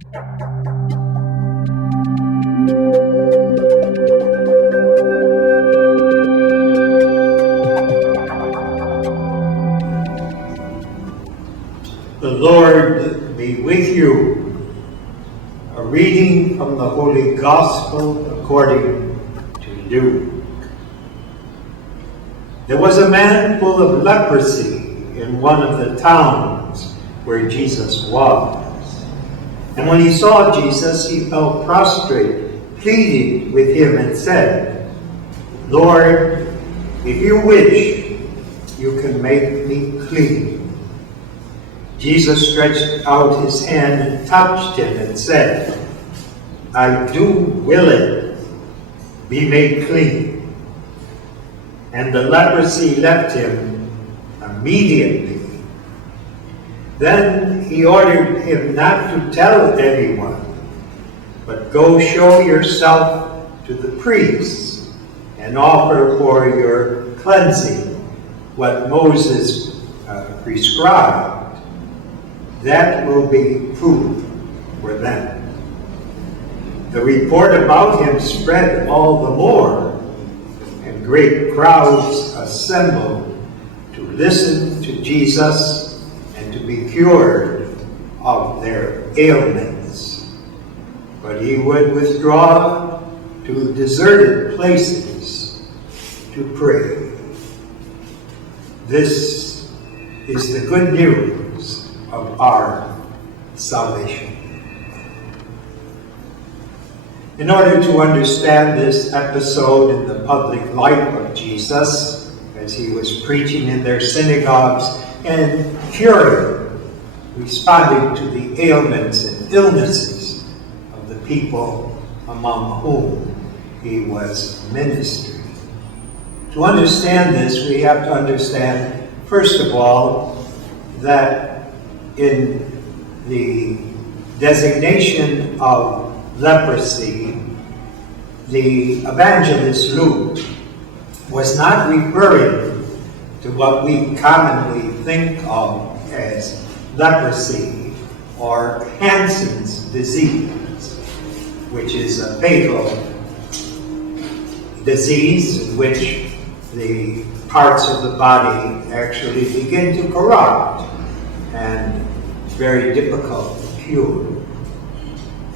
The Lord be with you. A reading from the Holy Gospel according to Luke. There was a man full of leprosy in one of the towns where Jesus was. And when he saw Jesus, he fell prostrate, pleaded with him and said, "Lord, if you wish, you can make me clean." Jesus stretched out his hand and touched him and said, "I do will it. Be made clean." And the leprosy left him immediately. Then he ordered him not to tell anyone, but go show yourself to the priests and offer for your cleansing what Moses prescribed. That will be proof for them. The report about him spread all the more, and great crowds assembled to listen to Jesus and to be cured of their ailments. But he would withdraw to deserted places to pray. This is the good news of our salvation. In order to understand this episode in the public life of Jesus, as he was preaching in their synagogues and curing, responding to the ailments and illnesses of the people among whom he was ministering. To understand this, we have to understand, first of all, that in the designation of leprosy, the evangelist Luke was not referring to what we commonly think of as leprosy or Hansen's disease, which is a fatal disease in which the parts of the body actually begin to corrupt and it's very difficult to cure.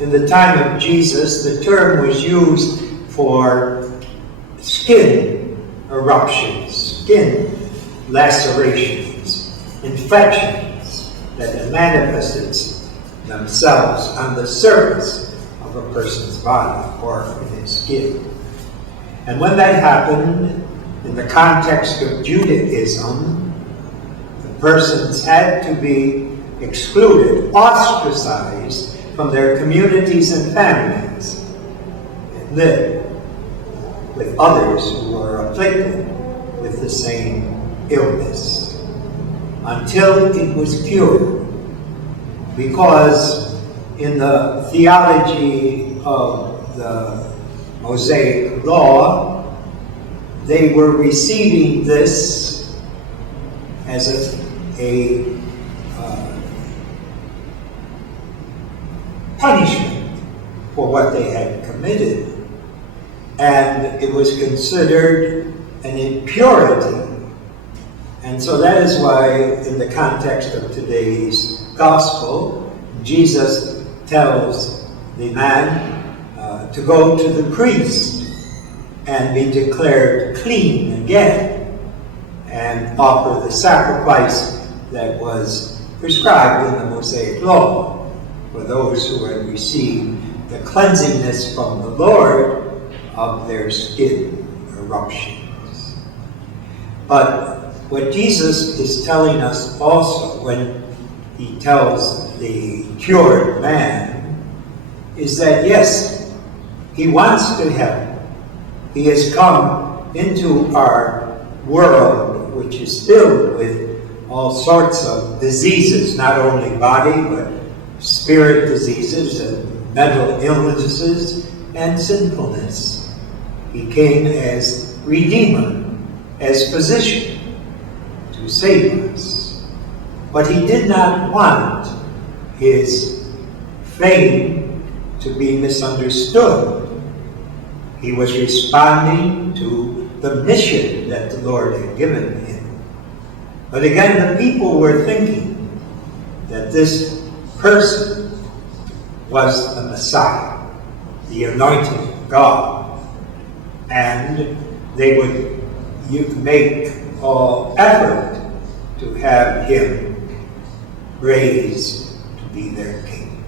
In the time of Jesus, the term was used for skin eruptions, skin lacerations, infections that manifested themselves on the surface of a person's body or in his skin. And when that happened, in the context of Judaism, persons had to be excluded, ostracized from their communities and families, and live with others who were afflicted with the same illness until it was cured. Because in the theology of the Mosaic Law, they were receiving this as a punishment for what they had committed. And it was considered an impurity. And so that is why, in the context of today's gospel, Jesus tells the man to go to the priest and be declared clean again and offer the sacrifice that was prescribed in the Mosaic Law for those who had received the cleansingness from the Lord of their skin eruptions. But what Jesus is telling us also when he tells the cured man is that yes, he wants to help. He has come into our world, which is filled with all sorts of diseases, not only body, but spirit diseases and mental illnesses and sinfulness. He came as Redeemer, as physician, to save us. But he did not want his fain to be misunderstood. He was responding to the mission that the Lord had given him. But again, the people were thinking that this person was the Messiah, the anointed of God, and they would make all effort to have him raised to be their king.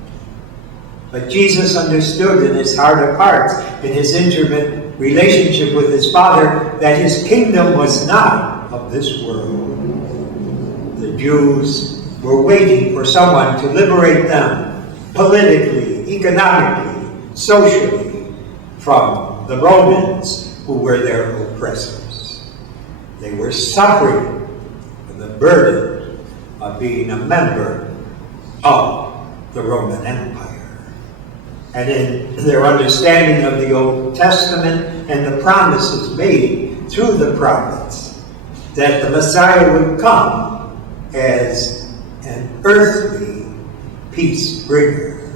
But Jesus understood in his heart of hearts, in his intimate relationship with his Father, that his kingdom was not of this world. The Jews were waiting for someone to liberate them politically, economically, socially from the Romans who were their oppressors. They were suffering from the burden of being a member of the Roman Empire. And in their understanding of the Old Testament and the promises made through the prophets, that the Messiah would come as an earthly peace bringer,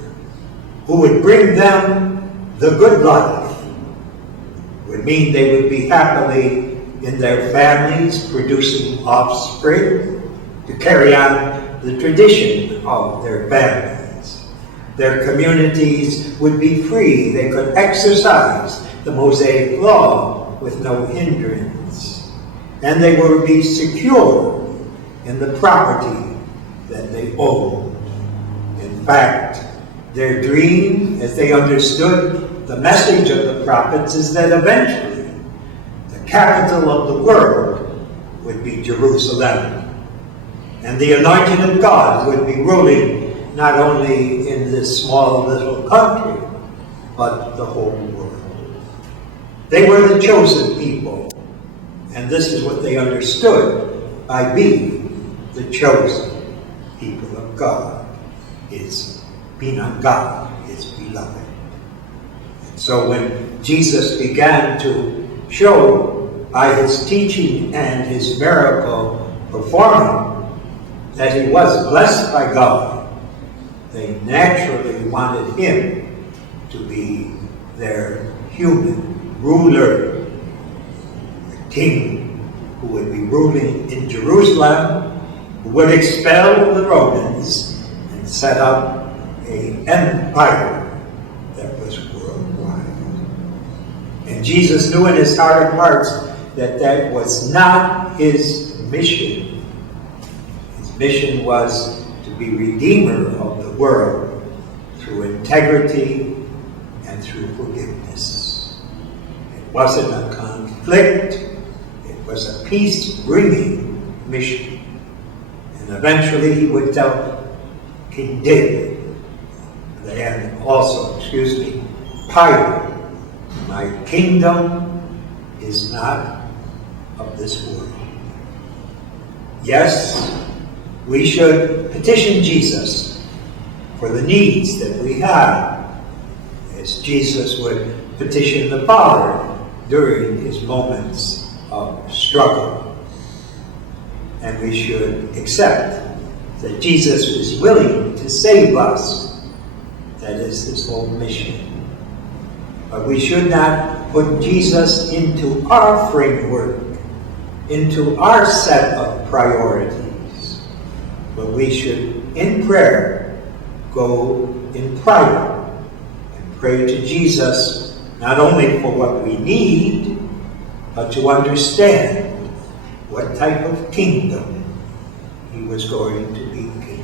who would bring them the good life, would mean they would be happily in their families, producing offspring to carry on the tradition of their families. Their communities would be free. They could exercise the Mosaic law with no hindrance. And they would be secure in the property that they owned. In fact, their dream, as they understood the message of the prophets, is that eventually the capital of the world would be Jerusalem. And the anointed of God would be ruling not only in this small little country, but the whole world. They were the chosen people, and this is what they understood by being the chosen people of God, is being on God, his beloved. And so when Jesus began to show by his teaching and his miracle performing that he was blessed by God, they naturally wanted him to be their human ruler, the king who would be ruling in Jerusalem, who would expel the Romans and set up an empire that was worldwide. And Jesus knew in his heart of hearts that that was not his mission. His mission was to be Redeemer of the world through integrity and through forgiveness. It wasn't a conflict, it was a peace-bringing mission. And eventually he would tell King David, and also, Pilate, my kingdom is not of this world. Yes, we should petition Jesus for the needs that we have, as Jesus would petition the Father during his moments of struggle. And we should accept that Jesus is willing to save us. That is his whole mission. But we should not put Jesus into our framework, into our set of priorities. But we should, in prayer, go in private and pray to Jesus, not only for what we need, but to understand what type of kingdom he was going to be king.